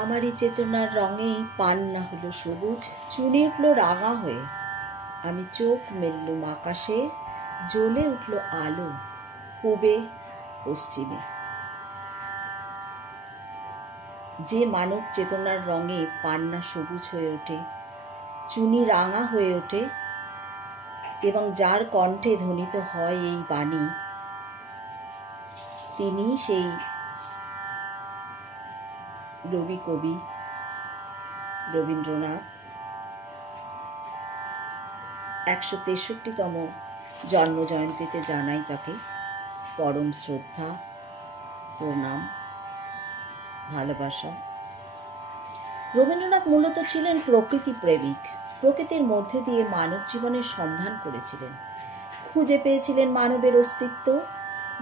আমারই চেতনার রঙেই পান্না হলো সবুজ, চুনি উঠল রাঙা হয়ে। আমি চোখ মেললুম আকাশে, জ্বলে উঠল আলো পূবে পশ্চিমে। যে মানব চেতনার রঙে পান্না সবুজ হয়ে ওঠে, চুনি রাঙা হয়ে ওঠে এবং যার কণ্ঠে ধ্বনিত হয় এই বাণী, তিনি সেই রবি কবি রবীন্দ্রনাথ। ১৬৩তম জন্মজয়ন্তীতে জানাই তাকে পরম শ্রদ্ধা, প্রণাম, ভালোবাসা। রবীন্দ্রনাথ মূলত ছিলেন প্রকৃতি প্রেমিক। প্রকৃতির মধ্যে দিয়ে মানব জীবনের সন্ধান করেছিলেন, খুঁজে পেয়েছিলেন মানবের অস্তিত্ব।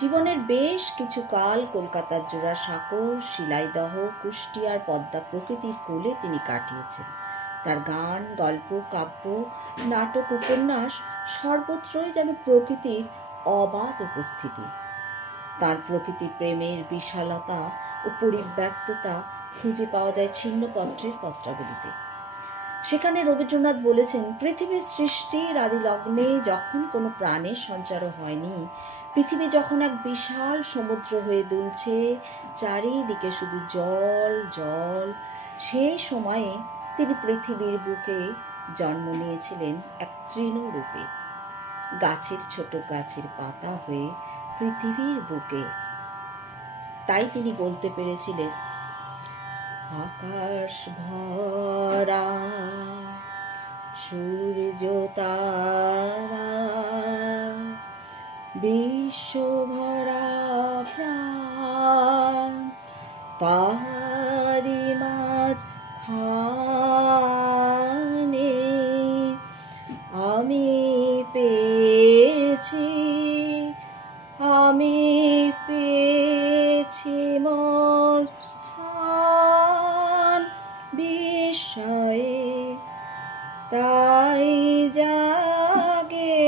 জীবনের বেশ কিছু কাল কলকাতার জোড়াসাঁকো, শিলাইদহ, কুষ্টিয়ার পদ্মা প্রকৃতির কোলে তিনি কাটিয়েছেন। তার গান, গল্প, কাব্য, নাটক, উপন্যাস সর্বত্রই যেন প্রকৃতির অবাধ উপস্থিতি। তার প্রকৃতি প্রেমের বিশালতা ও পরিব্যক্ততা খুঁজে পাওয়া যায় ছিন্নপত্রের পত্রাবলীতে। সেখানে রবীন্দ্রনাথ বলেছেন, পৃথিবীর সৃষ্টির আদি লগ্নে যখন কোনো প্রাণের সঞ্চারও হয়নি, পৃথিবী যখন এক বিশাল সমুদ্র হয়ে দুলছে, চারিদিকে শুধু জল জল, সেই সময়ে তিনি পৃথিবীর বুকে জন্ম নিয়েছিলেন এক তৃণরূপে, গাছের ছোট গাছের পাতা হয়ে পৃথিবীর বুকে। তাই তিনি বলতে পেরেছিলেন, আকাশ ভরা সূর্য তারা, বিশ্ব ভরা প্রাণ, তাহারি মাঝখানে আমি পেয়েছি মোর স্থান বিস্ময়ে। তাই জাগে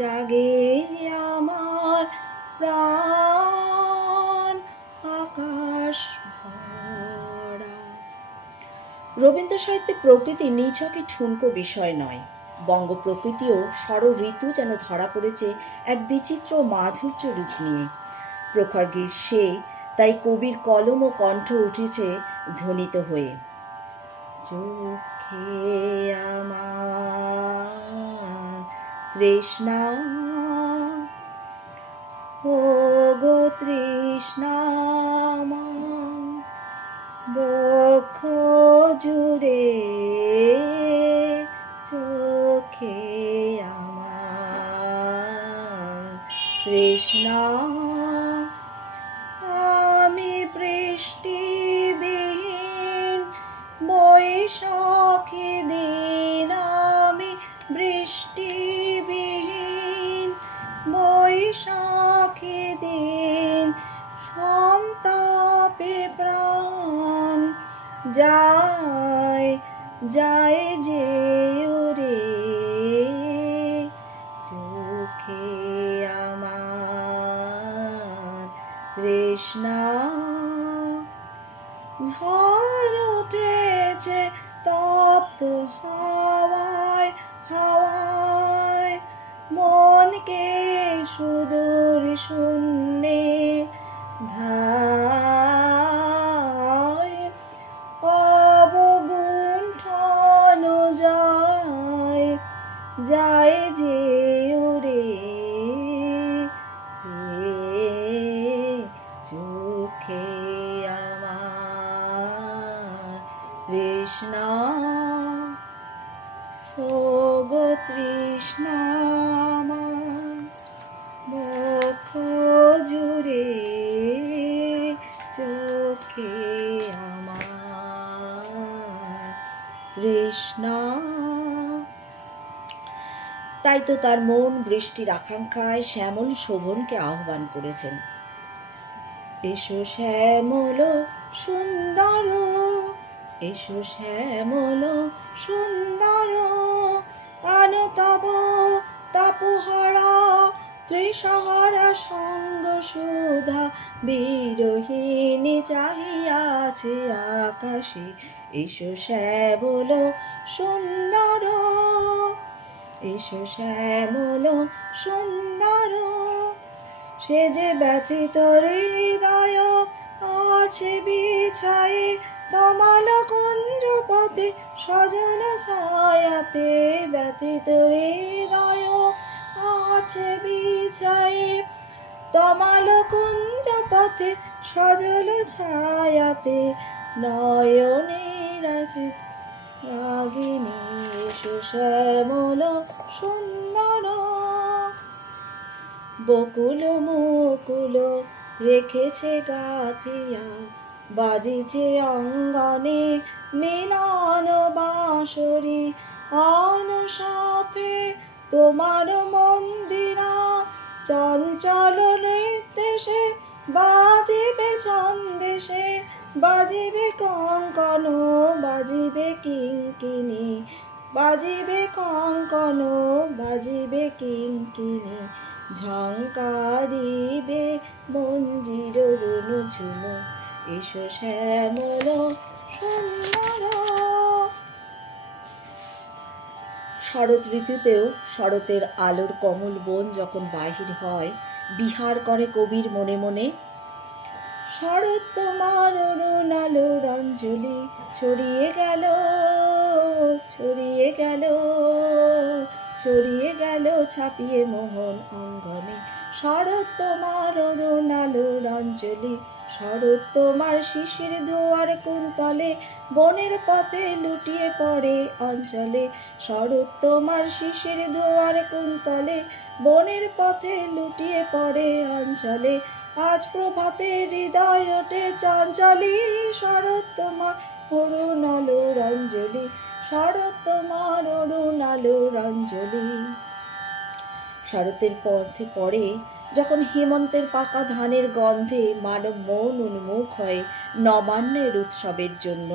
জাগে আমার প্রাণ আকাশ ভরা। রবীন্দ্র সাহিত্যে প্রকৃতি নিছকই ঠুনকো বিষয় নয়, বঙ্গ প্রকৃতিও ষড় ঋতু যেন ধরা পড়েছে এক বিচিত্র মাধুর্য রূপ নিয়ে। প্রখর গ্রীষ্মে তাই কবির কলম ও কণ্ঠ উঠেছে ধ্বনিত হয়ে। চোখে আমার তৃষ্ণা, ও গো তৃষ্ণা, বক্ষ জুড়ে চোখে আমার তৃষ্ণা। আমি বৃষ্টিবিহীন বৈশাখী দিন, আমি বৃষ্টিবিহীন বৈশাখী দিন, সন্তাপে প্রাণ যায় যায় যে ওরে, চোখে আমার তৃষ্ণা। ঝড় উঠেছে তপ্ত হাওয়ায় হাওয়ায়, মনকে সুদূর শূন্যে ধায়, অবগুণ্ঠন যায় যায় যে ওরে, চোখে আমার তৃষ্ণা, ও গো তৃষ্ণা, বক্ষ জুড়ে চোখে আমার তৃষ্ণা। তাই তো তার মন বৃষ্টির আকাঙ্ক্ষায় শ্যামল শোভনকে আহ্বান করেছেন। এসো শ্যামল সুন্দর, এসো শ্যামল সুন্দর, আনো তব তাপহারা তৃষাহারা সঙ্গ সুধা বিরহিণী চাহিয়াছে আকাশে, এসো শ্যামল সুন্দর, এসো শ্যামল সুন্দর। সে যে ব্যথিত হৃদয় আছে বিছায়ে, তমাল কুঞ্জ পথে সজন ছায়াতে, ব্যথিত হৃদয় আছে বিছায়ে, তমাল কুঞ্জ পথে সজল ছায়াতে, নয়নের রাগিনী এসো শ্যামল সুন্দর। বকুল মুকুল রেখেছে গাথিয়া, বাজিছে অঙ্গনে মিলন বাঁশরি, অনুসাথে তোমার মন্দিরা, চঞ্চল নৃত্যে বাজিবে ছন্দেশে, বাজিবে কঙ্কন, বাজিবে কিঙ্কিণী, বাজিবে কঙ্কন, বাজিবে কিঙ্কিণী, ঝঙ্কারিবে মঞ্জির রুনুঝুনু, এসো শ্যামল সুন্দর। শরৎ ঋতুতেও শরতের আলোর কমল বন যখন বাহির হয়, বিহার করে কবির মনে মনে। শরৎ তোমার অরুণ আলোর অঞ্জলি ছড়িয়ে গেল, ছড়িয়ে গেল, ছড়িয়ে গেল ছাপিয়ে মোহন অঙ্গনে। শরৎ তোমার অরুণ আলোর অঞ্জলি, শরৎ তোমার শিশির ধোয়ার কুন্তলে, বনের পথে লুটিয়ে পড়ে অঞ্চলে। শরৎ তোমার শিশির ধোয়ার কুন্তলে, বনের পথে লুটিয়ে পড়ে অঞ্চলে। আজ প্রভাতে হৃদয় ওঠে চঞ্চলি, শরৎ তোমার অরুণ আলোর অঞ্জলি, শরৎ তোমার অরুণ আলোর অঞ্জলি। শরতের পথে পড়ে যখন হেমন্তের পাকা ধানের গন্ধে মানব মন উন্মুখ হয় নবান্নের উৎসবের জন্য,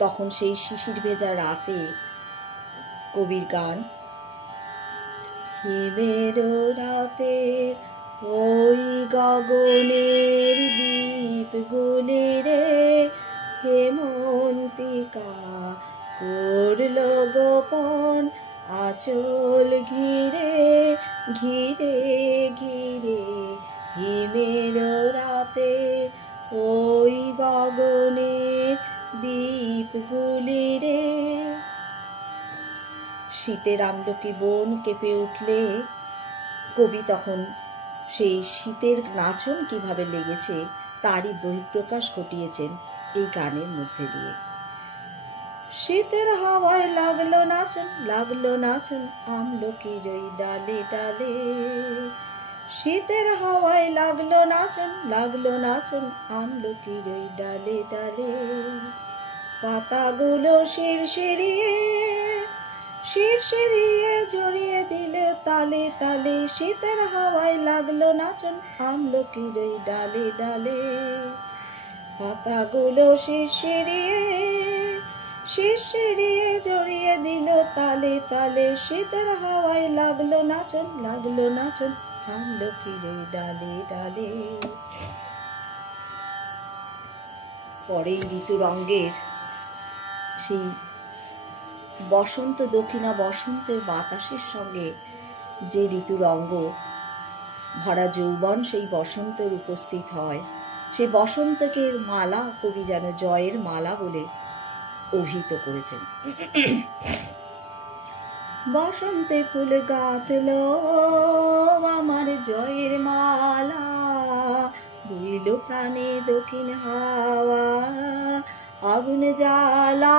তখন সেই শিশির ভেজা রাতে কবির গান। হিমের রাতে ওই গগনের দ্বীপগুলি রে, হেমন্তিকা করল গোপন আঁচল ঘিরে, ঘিরে ঘিরে। হিমের রাতে ওই গগনের দ্বীপগুলি রে। শীতের আমলকি বন কেঁপে উঠলে কবি তখন সেই শীতের নাচন কিভাবে লেগেছে তারই বহিঃপ্রকাশ ঘটিয়েছেন এই গানের মধ্যে দিয়ে। শীতের হাওয়ায় লাগলো নাচন, লাগলো নাচন আমলকির ওই ডালে ডালে। শীতের হাওয়ায় লাগলো নাচন, লাগলো নাচন আমলকির ওই ডালে ডালে। পাতাগুলো শিরশিরিয়ে, শিরশিরিয়ে জড়িয়ে দিল তালে তালে। শীতের হাওয়ায় লাগলো নাচন আমলকির ওই ডালে ডালে। পাতাগুলো শিরশিরিয়ে, শিরশিরিয়ে জড়িয়ে দিল তালে তালে। শীতের হাওয়ায় লাগলো নাচন, লাগলো নাচন আমলকির ওই ডালে ডালে। পরেই ঋতুরঙ্গের সেই বসন্ত দক্ষিণা বসন্তের বাতাসের সঙ্গে যে ঋতুরঙ্গ ভরা যৌবন সেই বসন্তের উপস্থিত হয়, সেই বসন্তকে মালা কবি যেন জয়ের মালা বলে অভিহিত করেছেন। বসন্তে ফুল গাঁথলো আমার জয়ের মালা, বইল প্রাণে দক্ষিণ হাওয়া আগুন জ্বালা।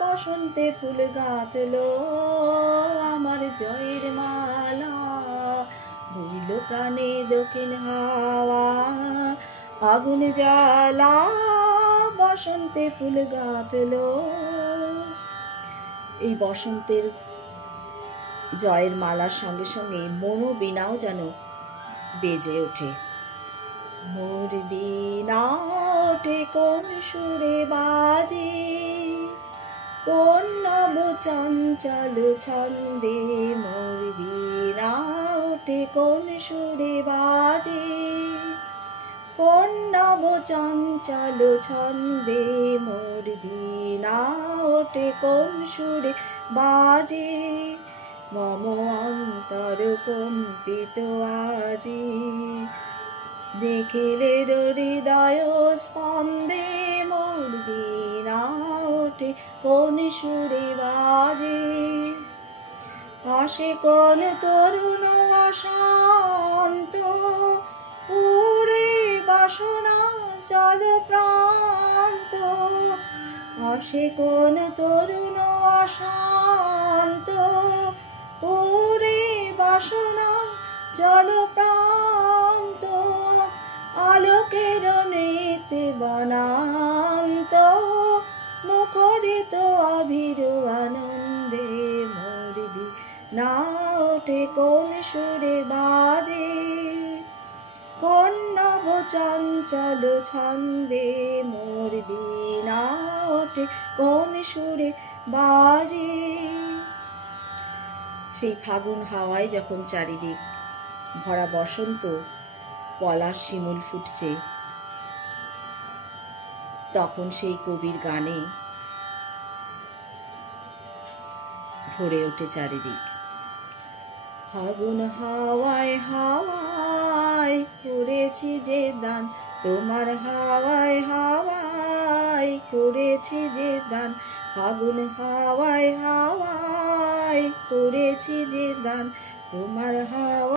বসন্তে ফুল গাঁথলো আমার জয়ের মালা, বইল প্রাণে দক্ষিণ হাওয়া আগুন জ্বালা। বসন্তে ফুল গাঁথলো। এই বসন্তের জয়ের মালার সঙ্গে সঙ্গে মনোবীণাও যেন বেজে ওঠে। মোর বীণা ওঠে কোন সুরে বাজে, কোন নব চঞ্চল ছন্দে। মোর বীণা ওঠে ওঠে কোন সুরে বাজে, কোন নব চঞ্চল ছন্দে মোর বীণা ওঠে কোন সুরে বাজে, মম অন্তর কম্পিত আজি, দেখিলে হৃদয় স্পন্দে মোর বীণা ওঠে কোন সুরে বাজে, আসে কোন তরুণ অশান্ত উড়ে বাসনা জল প্রান্ত, আসে কোন তরুণ অশান্ত উড়ে বাসনা জল প্রান্ত, আলোকের নেতে বনান্ত মুখরিত অভির আনন্দে মোর বীণা ওঠে কোন সুরে বাজে, কোন নব চঞ্চল ছন্দে মোর বীণা ওঠে কোন সুরে বাজে। সেই ফাগুন হাওয়ায় যখন চারিদিক ভরা বসন্ত, পলাশ শিমুল ফুটছে, তখন সেই কবির গানে ভরে ওঠে চারিদিক। ফাগুন হাওয়ায় হাওয়ায় করেছি যে দান, তোমার হাওয়ায় হাওয়ায় করেছি যে দান, ফাগুন হাওয়ায় হাওয়ায় করেছি যে দান, তোমার হাওয়া